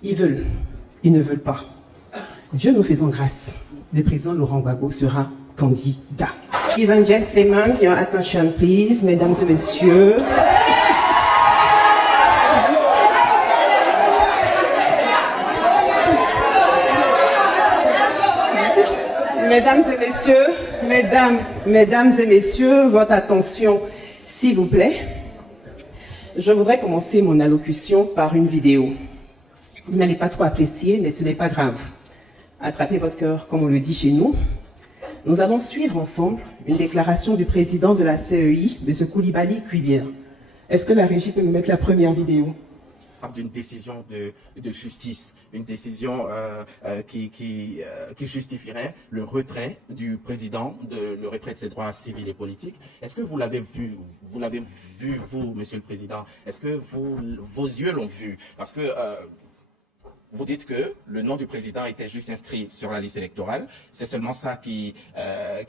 Ils veulent, ils ne veulent pas. Dieu nous faisant grâce, le président Laurent Gbagbo sera candidat. Ladies and gentlemen, your attention please, mesdames et messieurs. Mesdames et messieurs, mesdames et messieurs, votre attention, s'il vous plaît. Je voudrais commencer mon allocution par une vidéo. Vous n'allez pas trop apprécier, mais ce n'est pas grave. Attrapez votre cœur, comme on le dit chez nous. Nous allons suivre ensemble une déclaration du président de la CEI, M. Coulibaly Kuilière. Est-ce que la régie peut nous mettre la première vidéo ? D'une décision de justice, une décision qui justifierait le retrait du président, le retrait de ses droits civils et politiques. Est-ce que vous l'avez vu, vous, Monsieur le Président? Est-ce que vos yeux l'ont vu? Parce que vous dites que le nom du président était juste inscrit sur la liste électorale. C'est seulement ça qui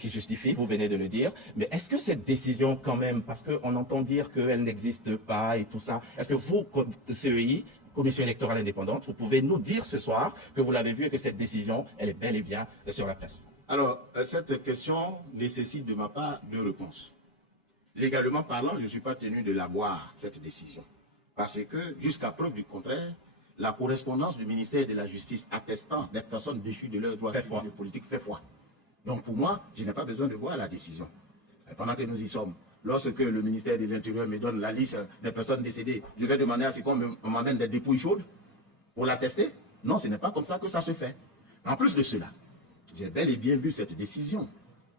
justifie, vous venez de le dire. Mais est-ce que cette décision quand même, parce qu'on entend dire qu'elle n'existe pas et tout ça, est-ce que vous, CEI, Commission électorale indépendante, vous pouvez nous dire ce soir que vous l'avez vu et que cette décision, elle est bel et bien sur la place? Alors, cette question nécessite de ma part deux réponses. Légalement parlant, je ne suis pas tenu de l'avoir, cette décision. Parce que, jusqu'à preuve du contraire, la correspondance du ministère de la Justice attestant des personnes déchues de leurs droits civils et politiques fait foi. Donc pour moi, je n'ai pas besoin de voir la décision. Et pendant que nous y sommes, lorsque le ministère de l'Intérieur me donne la liste des personnes décédées, je vais demander à ce qu'on m'amène des dépouilles chaudes pour l'attester? Non, ce n'est pas comme ça que ça se fait. En plus de cela, j'ai bel et bien vu cette décision.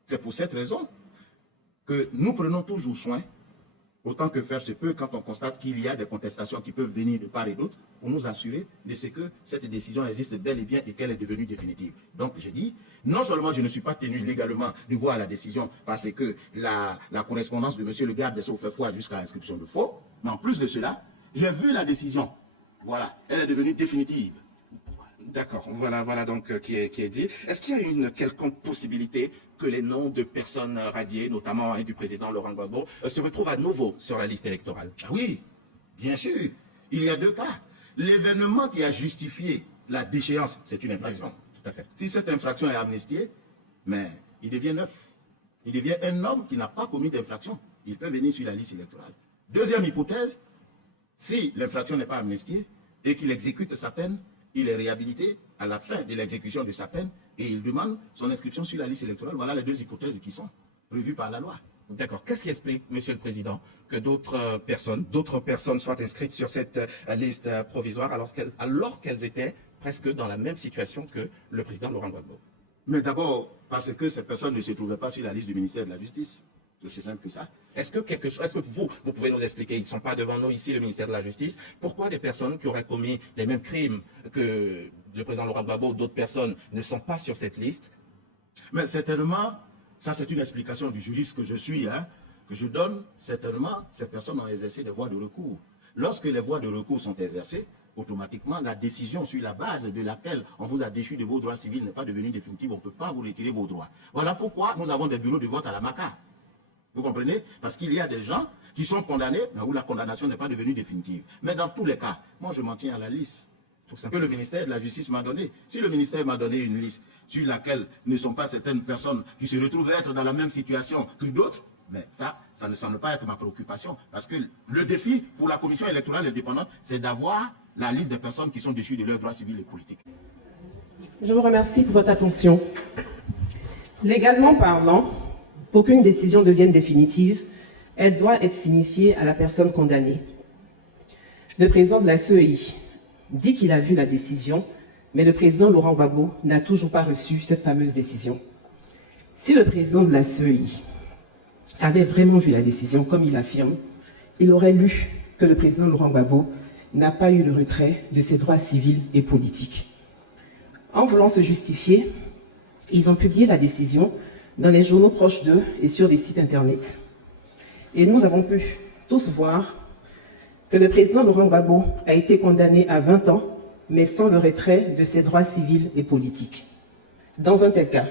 C'est pour cette raison que nous prenons toujours soin, autant que faire se peut, quand on constate qu'il y a des contestations qui peuvent venir de part et d'autre, pour nous assurer de ce que cette décision existe bel et bien et qu'elle est devenue définitive. Donc, je dis, non seulement je ne suis pas tenu légalement de voir la décision parce que la correspondance de monsieur le garde des Sceaux fait foi jusqu'à inscription de faux, mais en plus de cela, j'ai vu la décision. Voilà, elle est devenue définitive. D'accord, voilà donc qui est dit. Est-ce qu'il y a une quelconque possibilité que les noms de personnes radiées, notamment du président Laurent Gbagbo, se retrouvent à nouveau sur la liste électorale? Oui, bien sûr. Il y a deux cas. L'événement qui a justifié la déchéance, c'est une infraction. Oui, tout à fait. Si cette infraction est amnistiée, mais il devient neuf. Il devient un homme qui n'a pas commis d'infraction. Il peut venir sur la liste électorale. Deuxième hypothèse, si l'infraction n'est pas amnistiée et qu'il exécute sa peine, il est réhabilité à la fin de l'exécution de sa peine et il demande son inscription sur la liste électorale. Voilà les deux hypothèses qui sont prévues par la loi. D'accord. Qu'est-ce qui explique, Monsieur le Président, que d'autres personnes soient inscrites sur cette liste provisoire alors qu'elles étaient presque dans la même situation que le président Laurent Gbagbo? Mais d'abord, parce que ces personnes ne se trouvaient pas sur la liste du ministère de la Justice. C'est aussi simple que ça. Est-ce que vous pouvez nous expliquer, ils ne sont pas devant nous ici, le ministère de la Justice, pourquoi des personnes qui auraient commis les mêmes crimes que le président Laurent Gbagbo ou d'autres personnes ne sont pas sur cette liste? Mais certainement, ça c'est une explication du juriste que je suis, que je donne. Certainement, ces personnes ont exercé des voies de recours. Lorsque les voies de recours sont exercées, automatiquement, la décision sur la base de laquelle on vous a déchu de vos droits civils n'est pas devenue définitive. On ne peut pas vous retirer vos droits. Voilà pourquoi nous avons des bureaux de vote à la MACA. Vous comprenez? Parce qu'il y a des gens qui sont condamnés, mais où la condamnation n'est pas devenue définitive. Mais dans tous les cas, moi je m'en tiens à la liste que le ministère de la Justice m'a donnée. Si le ministère m'a donné une liste sur laquelle ne sont pas certaines personnes qui se retrouvent être dans la même situation que d'autres, mais ça ne semble pas être ma préoccupation. Parce que le défi pour la Commission électorale indépendante, c'est d'avoir la liste des personnes qui sont déchues de leurs droits civils et politiques. Je vous remercie pour votre attention. Légalement parlant, pour qu'une décision devienne définitive, elle doit être signifiée à la personne condamnée. Le président de la CEI dit qu'il a vu la décision, mais le président Laurent Gbagbo n'a toujours pas reçu cette fameuse décision. Si le président de la CEI avait vraiment vu la décision, comme il affirme, il aurait lu que le président Laurent Gbagbo n'a pas eu le retrait de ses droits civils et politiques. En voulant se justifier, ils ont publié la décision dans les journaux proches d'eux et sur des sites internet. Et nous avons pu tous voir que le président Laurent Gbagbo a été condamné à 20 ans, mais sans le retrait de ses droits civils et politiques. Dans un tel cas,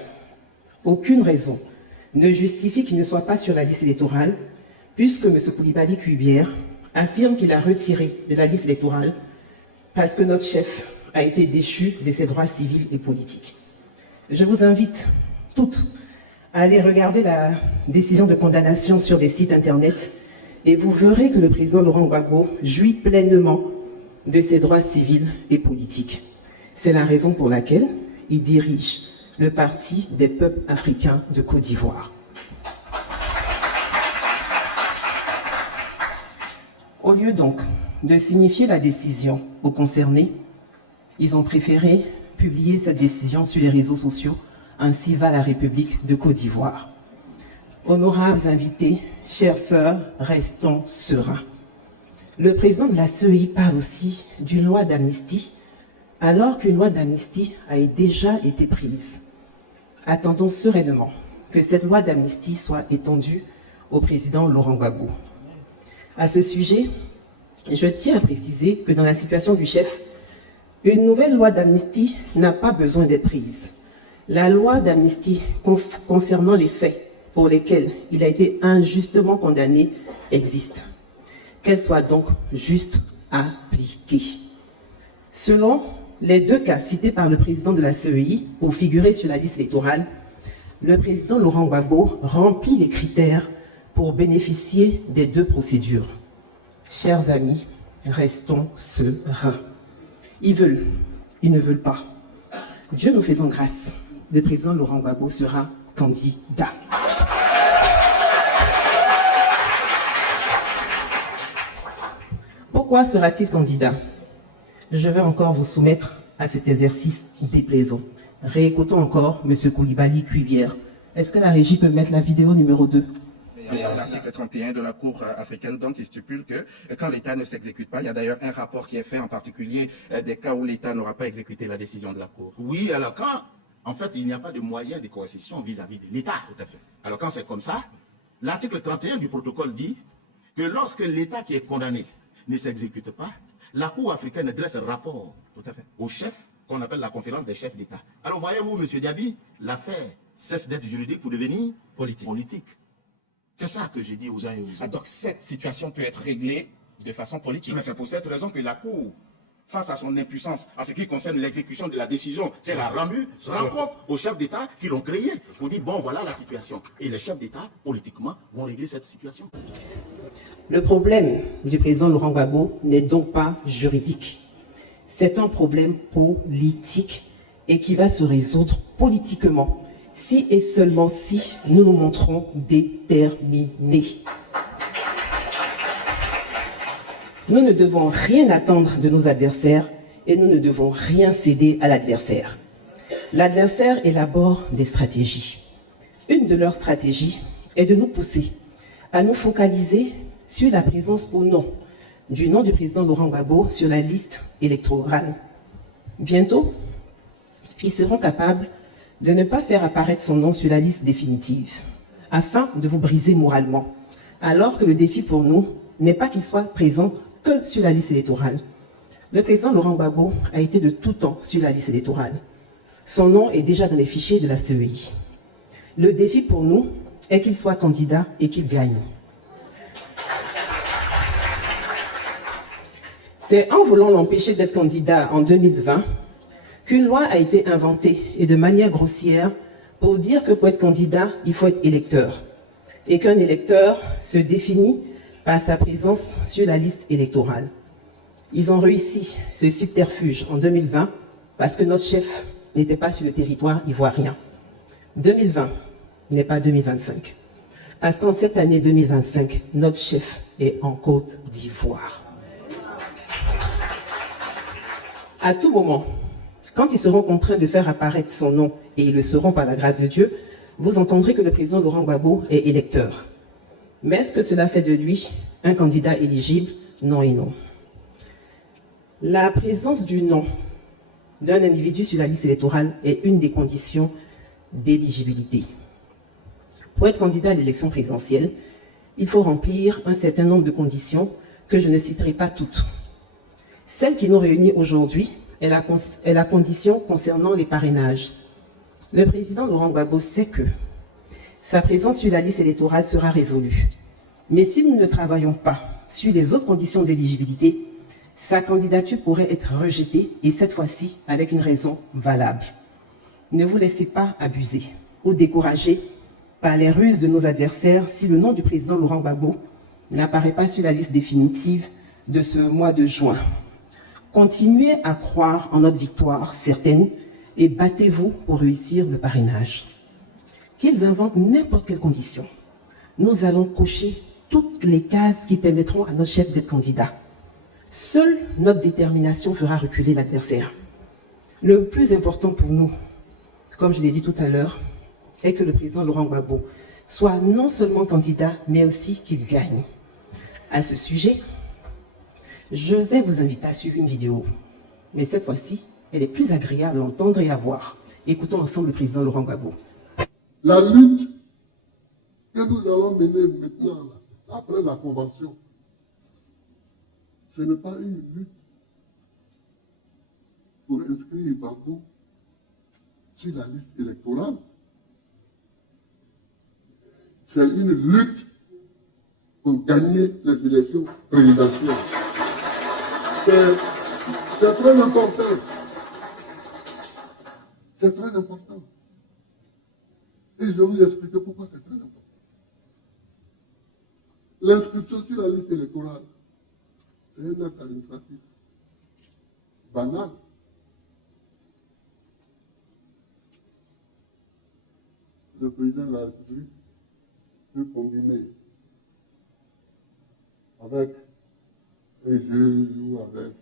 aucune raison ne justifie qu'il ne soit pas sur la liste électorale, puisque M. Coulibaly Kuilière affirme qu'il a retiré de la liste électorale parce que notre chef a été déchu de ses droits civils et politiques. Je vous invite toutes à aller regarder la décision de condamnation sur des sites internet et vous verrez que le président Laurent Gbagbo jouit pleinement de ses droits civils et politiques. C'est la raison pour laquelle il dirige le Parti des peuples africains de Côte d'Ivoire. Au lieu donc de signifier la décision aux concernés, ils ont préféré publier cette décision sur les réseaux sociaux. Ainsi va la République de Côte d'Ivoire. Honorables invités, chères sœurs, restons sereins. Le président de la CEI parle aussi d'une loi d'amnistie, alors qu'une loi d'amnistie a déjà été prise. Attendons sereinement que cette loi d'amnistie soit étendue au président Laurent Gbagbo. À ce sujet, je tiens à préciser que dans la situation du chef, une nouvelle loi d'amnistie n'a pas besoin d'être prise. La loi d'amnistie concernant les faits pour lesquels il a été injustement condamné existe. Qu'elle soit donc juste appliquée. Selon les deux cas cités par le président de la CEI pour figurer sur la liste électorale, le président Laurent Gbagbo remplit les critères pour bénéficier des deux procédures. Chers amis, restons sereins. Ils veulent, ils ne veulent pas. Dieu nous faisant grâce, le président Laurent Gbagbo sera candidat. Pourquoi sera-t-il candidat? Je vais encore vous soumettre à cet exercice déplaisant. Réécoutons encore M. Koulibaly Cuillère. Est-ce que la régie peut mettre la vidéo numéro 2? L'article 31 de la Cour africaine, donc, il stipule que quand l'État ne s'exécute pas, il y a d'ailleurs un rapport qui est fait en particulier des cas où l'État n'aura pas exécuté la décision de la Cour. Oui, alors quand, en fait, il n'y a pas de moyen de coercition vis-à-vis de l'État. Tout à fait. Alors quand c'est comme ça, l'article 31 du protocole dit que lorsque l'État qui est condamné ne s'exécute pas, la Cour africaine dresse un rapport au chef qu'on appelle la conférence des chefs d'État. Alors voyez-vous, M. Diaby, l'affaire cesse d'être juridique pour devenir politique. C'est ça que j'ai dit aux uns et aux autres. Donc cette situation peut être réglée de façon politique. Mais c'est pour cette raison que la Cour, face à son impuissance en ce qui concerne l'exécution de la décision qu'elle a rendue, se rend compte aux chefs d'État qui l'ont créée pour dire, bon, voilà la situation. Et les chefs d'État, politiquement, vont régler cette situation. Le problème du président Laurent Gbagbo n'est donc pas juridique. C'est un problème politique et qui va se résoudre politiquement, si et seulement si nous nous montrons déterminés. Nous ne devons rien attendre de nos adversaires et nous ne devons rien céder à l'adversaire. L'adversaire élabore des stratégies. Une de leurs stratégies est de nous pousser à nous focaliser sur la présence ou non du nom du président Laurent Gbagbo sur la liste électorale. Bientôt, ils seront capables de ne pas faire apparaître son nom sur la liste définitive, afin de vous briser moralement, alors que le défi pour nous n'est pas qu'il soit présent que sur la liste électorale. Le président Laurent Gbagbo a été de tout temps sur la liste électorale. Son nom est déjà dans les fichiers de la CEI. Le défi pour nous est qu'il soit candidat et qu'il gagne. C'est en voulant l'empêcher d'être candidat en 2020 qu'une loi a été inventée, et de manière grossière, pour dire que pour être candidat, il faut être électeur. Et qu'un électeur se définit par sa présence sur la liste électorale. Ils ont réussi ce subterfuge en 2020 parce que notre chef n'était pas sur le territoire ivoirien. 2020 n'est pas 2025. Parce qu'en cette année 2025, notre chef est en Côte d'Ivoire. À tout moment, quand ils seront contraints de faire apparaître son nom, et ils le seront par la grâce de Dieu, vous entendrez que le président Laurent Gbagbo est électeur. Mais est-ce que cela fait de lui un candidat éligible? Non et non. La présence du nom d'un individu sur la liste électorale est une des conditions d'éligibilité. Pour être candidat à l'élection présidentielle, il faut remplir un certain nombre de conditions que je ne citerai pas toutes. Celle qui nous réunit aujourd'hui est la condition concernant les parrainages. Le président Laurent Gbagbo sait que sa présence sur la liste électorale sera résolue. Mais si nous ne travaillons pas sur les autres conditions d'éligibilité, sa candidature pourrait être rejetée et cette fois-ci avec une raison valable. Ne vous laissez pas abuser ou décourager par les ruses de nos adversaires si le nom du président Laurent Gbagbo n'apparaît pas sur la liste définitive de ce mois de juin. Continuez à croire en notre victoire certaine et battez-vous pour réussir le parrainage. Qu'ils inventent n'importe quelle condition, nous allons cocher toutes les cases qui permettront à notre chef d'être candidat. Seule notre détermination fera reculer l'adversaire. Le plus important pour nous, comme je l'ai dit tout à l'heure, est que le président Laurent Gbagbo soit non seulement candidat, mais aussi qu'il gagne. À ce sujet, je vais vous inviter à suivre une vidéo. Mais cette fois-ci, elle est plus agréable à entendre et à voir. Écoutons ensemble le président Laurent Gbagbo. La lutte que nous allons mener maintenant, après la convention, ce n'est pas une lutte pour inscrire Gbagbo sur la liste électorale. C'est une lutte pour gagner les élections présidentielles. C'est très important. C'est très important. Et je vais vous expliquer pourquoi c'est très important. L'inscription sur la liste électorale, c'est un acte administratif banal. Le président de la République peut combiner avec un juge ou avec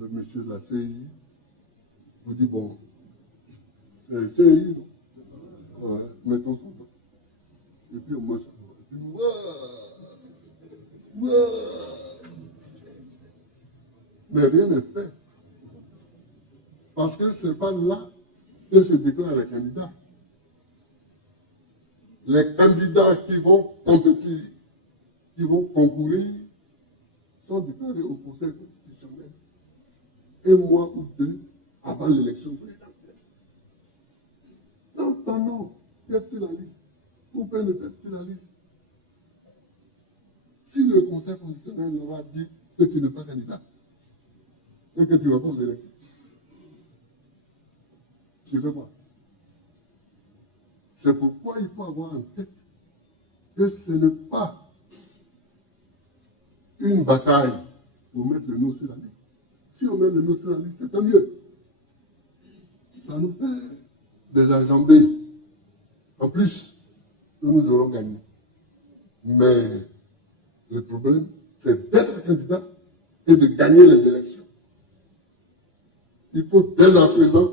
le monsieur de la CI. Vous dites, bon, c'est le CI, ouais, mettons son nom. Et puis au moins ça va. Et puis, mais rien n'est fait. Parce que ce n'est pas là que se déclarent les candidats. Les candidats qui vont compétir, qui vont concourir, sont déclarés au Conseil constitutionnel un mois ou deux avant l'élection présidentielle. Donc, ton nom est sur la liste. Ton père ne est sur la liste. Si le Conseil constitutionnel leur a dit que tu n'es pas candidat et que tu vas pas aux élections, tu ne veux pas. C'est pourquoi il faut avoir en tête que ce n'est pas une bataille pour mettre le nom sur la liste. Si on met le nom sur la liste, c'est tant mieux. Ça nous fait des enjambées. En plus, nous aurons gagné. Mais le problème, c'est d'être candidat et de gagner les élections. Il faut dès à présent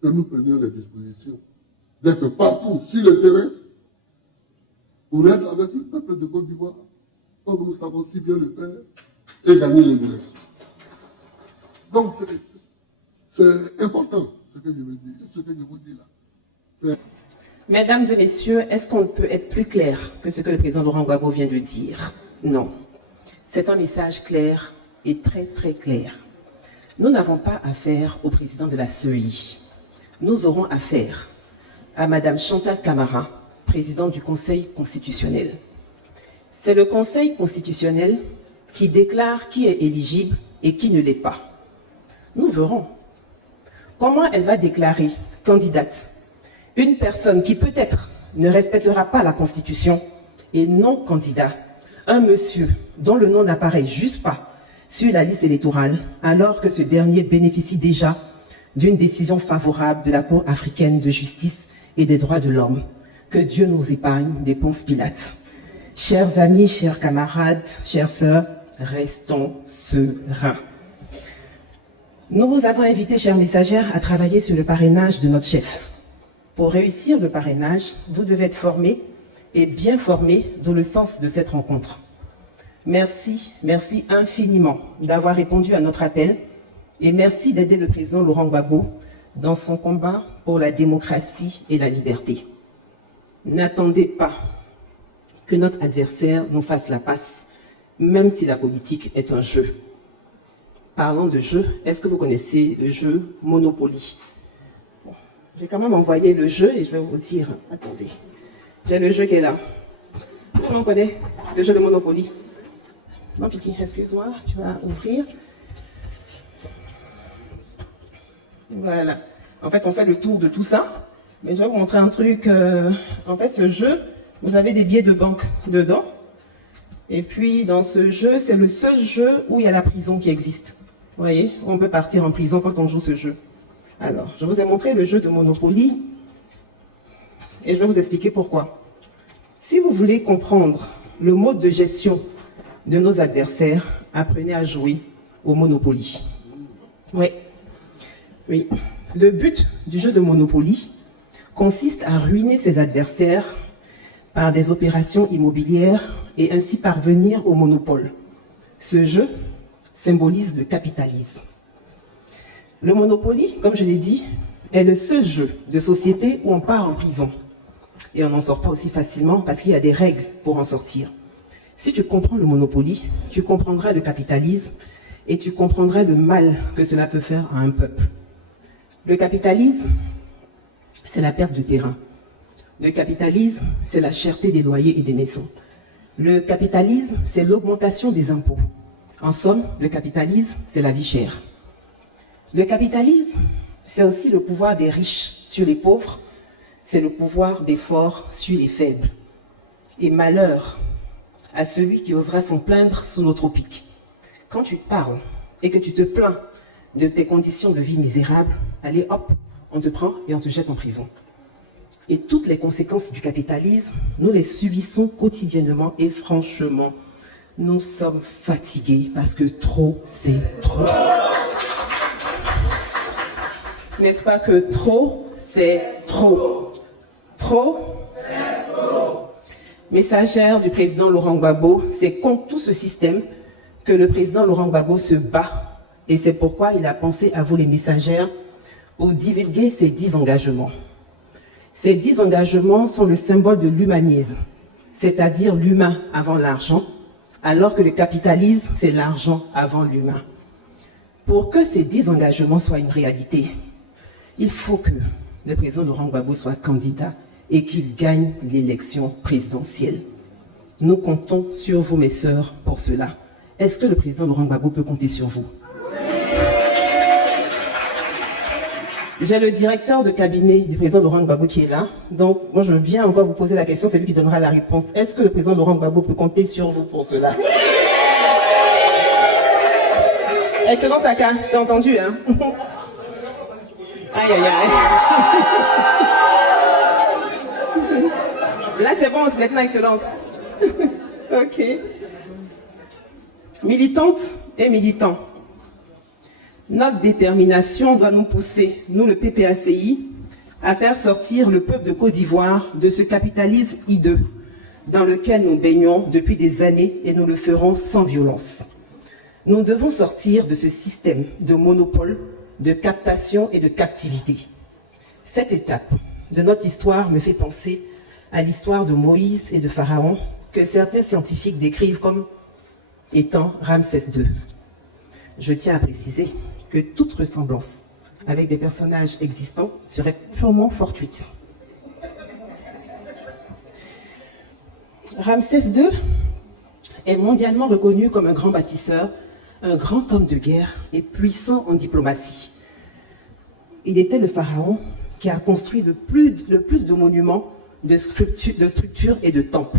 que nous prenions les dispositions d'être partout sur le terrain pour être avec le peuple de Côte d'Ivoire, comme nous savons si bien le faire, et gagner les élections. Donc c'est important ce que je veux dire, ce que je vous dis là. Mesdames et messieurs, est-ce qu'on peut être plus clair que ce que le président Laurent Gbagbo vient de dire? Non. C'est un message clair et très très clair. Nous n'avons pas affaire au président de la CEI. Nous aurons affaire à Madame Chantal Camara, présidente du Conseil constitutionnel. C'est le Conseil constitutionnel qui déclare qui est éligible et qui ne l'est pas. Nous verrons comment elle va déclarer candidate une personne qui peut-être ne respectera pas la Constitution et non candidat, un monsieur dont le nom n'apparaît juste pas sur la liste électorale, alors que ce dernier bénéficie déjà d'une décision favorable de la Cour africaine de justice et des droits de l'homme. Que Dieu nous épargne des Ponce Pilate. Chers amis, chers camarades, chères sœurs, restons sereins. Nous vous avons invité, chers messagères, à travailler sur le parrainage de notre chef. Pour réussir le parrainage, vous devez être formés et bien formés dans le sens de cette rencontre. Merci infiniment d'avoir répondu à notre appel et merci d'aider le président Laurent Gbagbo dans son combat pour la démocratie et la liberté. N'attendez pas que notre adversaire nous fasse la passe, même si la politique est un jeu. Parlons de jeu, est-ce que vous connaissez le jeu Monopoly? Bon, je vais quand même envoyer le jeu et je vais vous dire, attendez, j'ai le jeu qui est là. Tout le monde connaît le jeu de Monopoly? Non, Piki, excuse-moi, tu vas ouvrir. Voilà. En fait, on fait le tour de tout ça. Mais je vais vous montrer un truc. En fait, ce jeu, vous avez des billets de banque dedans. Et puis, dans ce jeu, c'est le seul jeu où il y a la prison qui existe. Vous voyez, on peut partir en prison quand on joue ce jeu. Alors, je vous ai montré le jeu de Monopoly. Et je vais vous expliquer pourquoi. Si vous voulez comprendre le mode de gestion de nos adversaires, apprenez à jouer au Monopoly. Oui. Oui. Le but du jeu de Monopoly consiste à ruiner ses adversaires par des opérations immobilières et ainsi parvenir au monopole. Ce jeu symbolise le capitalisme. Le Monopoly, comme je l'ai dit, est le seul jeu de société où on part en prison. Et on n'en sort pas aussi facilement parce qu'il y a des règles pour en sortir. Si tu comprends le Monopoly, tu comprendras le capitalisme et tu comprendras le mal que cela peut faire à un peuple. Le capitalisme, c'est la perte de terrain. Le capitalisme, c'est la cherté des loyers et des maisons. Le capitalisme, c'est l'augmentation des impôts. En somme, le capitalisme, c'est la vie chère. Le capitalisme, c'est aussi le pouvoir des riches sur les pauvres, c'est le pouvoir des forts sur les faibles. Et malheur à celui qui osera s'en plaindre sous nos tropiques. Quand tu parles et que tu te plains de tes conditions de vie misérables, allez hop, on te prend et on te jette en prison. Et toutes les conséquences du capitalisme, nous les subissons quotidiennement et franchement, nous sommes fatigués parce que trop, c'est trop. N'est-ce pas que trop, c'est trop? Trop, c'est trop. Messagère du président Laurent Gbagbo, c'est contre tout ce système que le président Laurent Gbagbo se bat. Et c'est pourquoi il a pensé à vous les messagères pour divulguer ses 10 engagements. Ces 10 engagements sont le symbole de l'humanisme, c'est-à-dire l'humain avant l'argent, alors que le capitalisme, c'est l'argent avant l'humain. Pour que ces 10 engagements soient une réalité, il faut que le président Laurent Gbagbo soit candidat et qu'il gagne l'élection présidentielle. Nous comptons sur vous, mes sœurs, pour cela. Est-ce que le président Laurent Gbagbo peut compter sur vous? J'ai le directeur de cabinet du président Laurent Gbagbo qui est là. Donc, moi, je veux bien encore vous poser la question, c'est lui qui donnera la réponse. Est-ce que le président Laurent Gbagbo peut compter sur vous pour cela? Excellence Aka, t'as entendu, hein? Aïe, aïe, aïe. Là, c'est bon, c'est maintenant Excellence. Ok. Militantes et militants. Notre détermination doit nous pousser, nous le PPACI, à faire sortir le peuple de Côte d'Ivoire de ce capitalisme hideux dans lequel nous baignons depuis des années et nous le ferons sans violence. Nous devons sortir de ce système de monopole, de captation et de captivité. Cette étape de notre histoire me fait penser à l'histoire de Moïse et de Pharaon que certains scientifiques décrivent comme étant Ramsès II. Je tiens à préciser que toute ressemblance avec des personnages existants serait purement fortuite. Ramsès II est mondialement reconnu comme un grand bâtisseur, un grand homme de guerre et puissant en diplomatie. Il était le pharaon qui a construit le plus de monuments, de structures et de temples.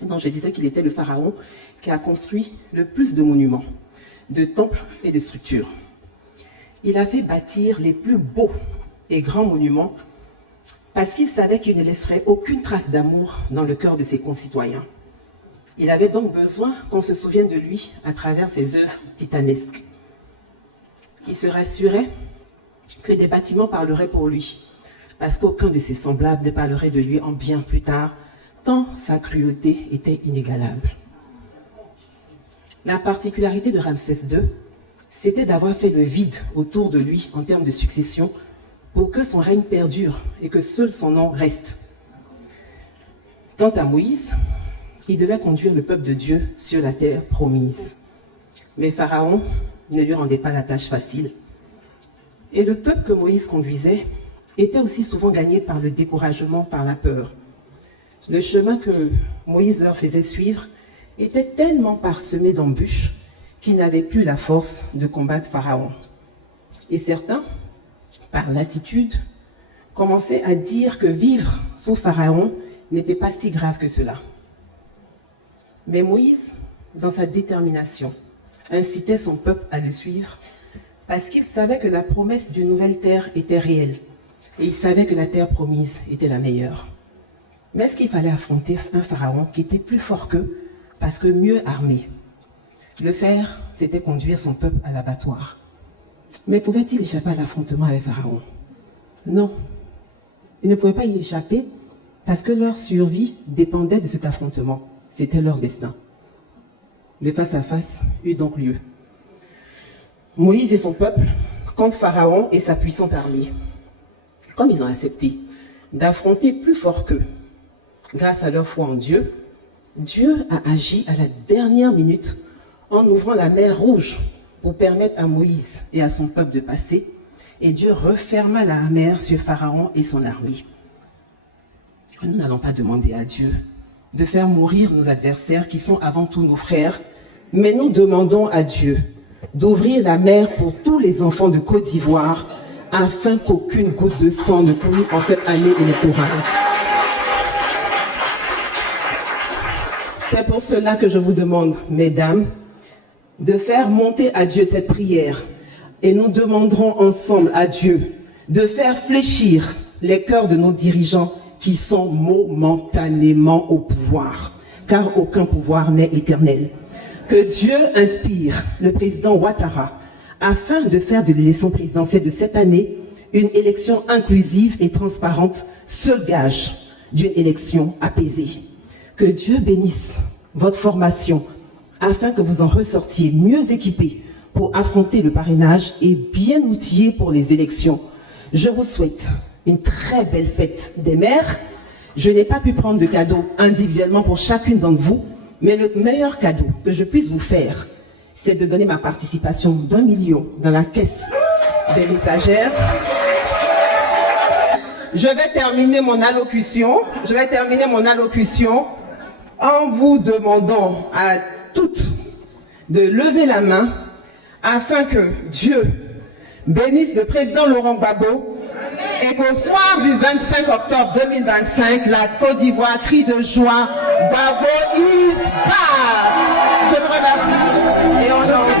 Donc je disais qu'il était le pharaon qui a construit le plus de monuments, de temples et de structures. Il a fait bâtir les plus beaux et grands monuments parce qu'il savait qu'il ne laisserait aucune trace d'amour dans le cœur de ses concitoyens. Il avait donc besoin qu'on se souvienne de lui à travers ses œuvres titanesques. Il se rassurait que des bâtiments parleraient pour lui, parce qu'aucun de ses semblables ne parlerait de lui en bien plus tard, tant sa cruauté était inégalable. La particularité de Ramsès II, c'était d'avoir fait le vide autour de lui en termes de succession pour que son règne perdure et que seul son nom reste. Quant à Moïse, il devait conduire le peuple de Dieu sur la terre promise. Mais Pharaon ne lui rendait pas la tâche facile. Et le peuple que Moïse conduisait était aussi souvent gagné par le découragement, par la peur. Le chemin que Moïse leur faisait suivre était tellement parsemé d'embûches qu'il n'avait plus la force de combattre Pharaon. Et certains, par lassitude, commençaient à dire que vivre sous Pharaon n'était pas si grave que cela. Mais Moïse, dans sa détermination, incitait son peuple à le suivre parce qu'il savait que la promesse d'une nouvelle terre était réelle et il savait que la terre promise était la meilleure. Mais est-ce qu'il fallait affronter un Pharaon qui était plus fort qu'eux parce que mieux armé? Le faire, c'était conduire son peuple à l'abattoir. Mais pouvait-il échapper à l'affrontement avec Pharaon? Non. Ils ne pouvaient pas y échapper parce que leur survie dépendait de cet affrontement. C'était leur destin. Le face-à-face eut donc lieu. Moïse et son peuple contre Pharaon et sa puissante armée. Comme ils ont accepté d'affronter plus fort qu'eux, grâce à leur foi en Dieu, Dieu a agi à la dernière minute en ouvrant la mer Rouge pour permettre à Moïse et à son peuple de passer, et Dieu referma la mer sur Pharaon et son armée. Nous n'allons pas demander à Dieu de faire mourir nos adversaires qui sont avant tout nos frères, mais nous demandons à Dieu d'ouvrir la mer pour tous les enfants de Côte d'Ivoire afin qu'aucune goutte de sang ne coule en cette année électorale. C'est pour cela que je vous demande, mesdames, de faire monter à Dieu cette prière. Et nous demanderons ensemble à Dieu de faire fléchir les cœurs de nos dirigeants qui sont momentanément au pouvoir, car aucun pouvoir n'est éternel. Que Dieu inspire le président Ouattara afin de faire de l'élection présidentielle de cette année une élection inclusive et transparente, seul gage d'une élection apaisée. Que Dieu bénisse votre formation afin que vous en ressortiez mieux équipés pour affronter le parrainage et bien outillés pour les élections. Je vous souhaite une très belle fête des mères. Je n'ai pas pu prendre de cadeau individuellement pour chacune d'entre vous, mais le meilleur cadeau que je puisse vous faire, c'est de donner ma participation d'1 million dans la caisse des messagères. Je vais terminer mon allocution en vous demandant à toutes de lever la main afin que Dieu bénisse le président Laurent Gbagbo et qu'au soir du 25 octobre 2025, la Côte d'Ivoire crie de joie « Gbagbo is back !» Je vous remercie et on est ensemble.